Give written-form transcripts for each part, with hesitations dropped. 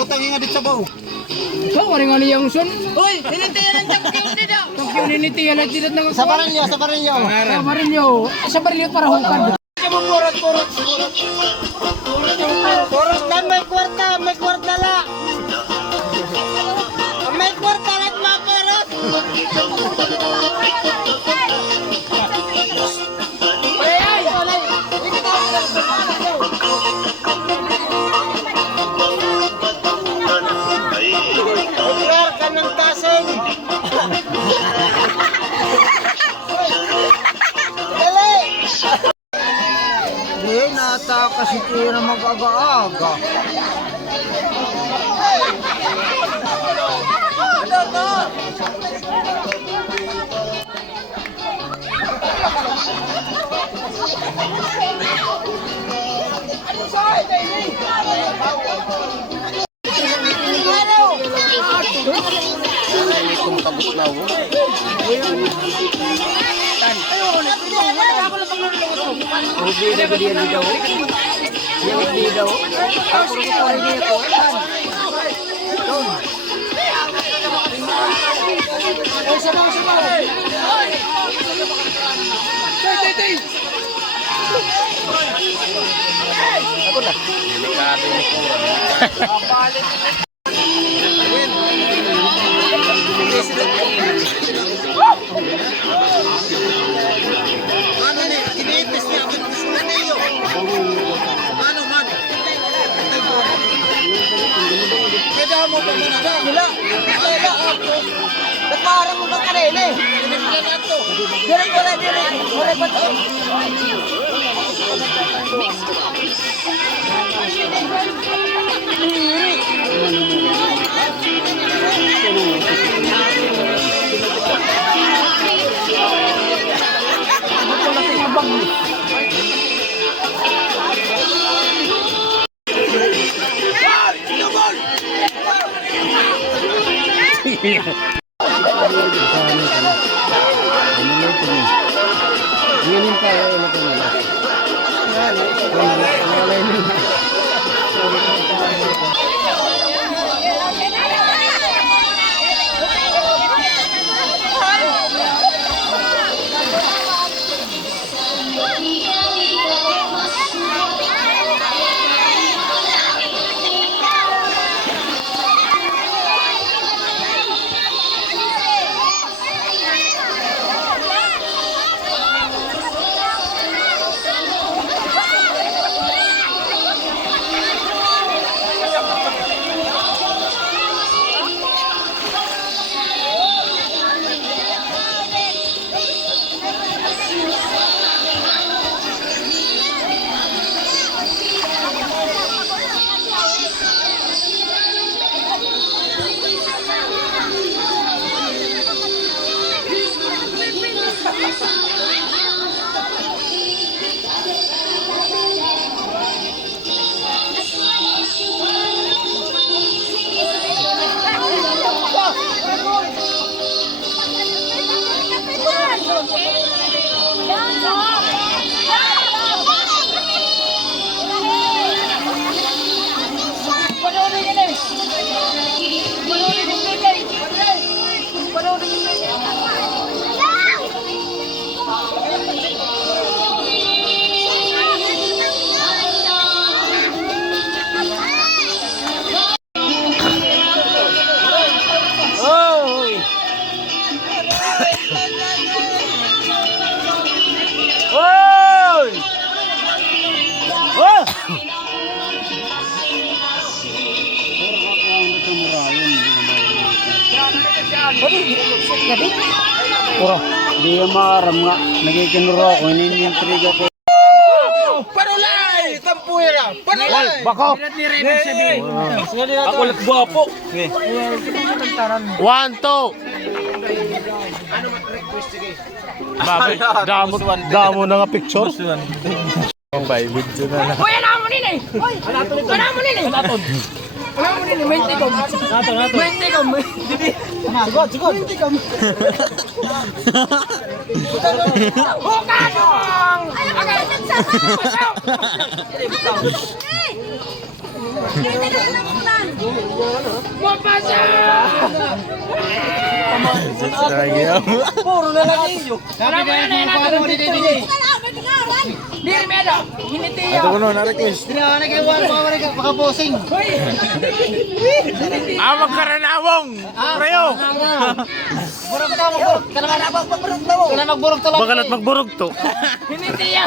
Butangin nga dito sa baw. So, waring ano yung son? Uy, hinitiyan ang champion dito. Champion ninitiyan at dito nang... Sa Barilyo, sa Barilyo. Sa Barilyo. Sa Barilyo para hukad. Poros na may kwarta la. May kwarta la at mga poros. Pagkar ka ng tasing. Dali! Di, nataka si Tira mag-aga-aga. Ano ni? Kinitis niya ang gusto niyo. Ano man? Kaya mo ba man ada? Wala. Wala ako. Nagparang mo ba kanina eh? Pinaglan ato. Wala. Wala pa to. Puro. Di yung makaram nga. Nagikinuro ako. Inintriga ko. Panulay! Tampuera! Panulay! Bako! Ako ulit guwapo. 1, 2. Bakit? Damo na nga picture. Ang Bible dyan na. Uy, ano mo nini? Uy, ano mo nini? Ano mo nini? Maintikom. Maintikom. Sigod! Hukadong! Okay. Mapasa! Puro na lang ninyo. Alam mo yan, natin dito. Diri medo, hiniti yo. Ito ko na request. Nagkiwan mo ka makabosing. Uy. Magkaranawong! Preyo! Burog na, magburog. Kailangan na magburog na mo. Kailangan magburog talaga. Baka na't magburog to. Hiniti yo.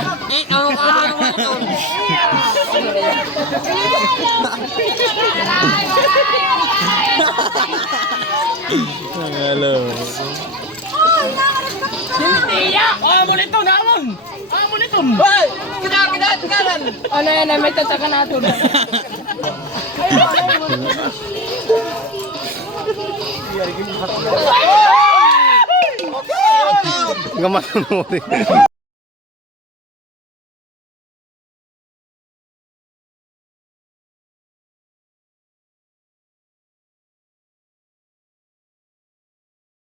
Hello. Hiniti yo. Oh, mo nito naman. Ah, mo nito. Hoy! Kinalan! Ano yan, may tataka nato. Gaman mo rin.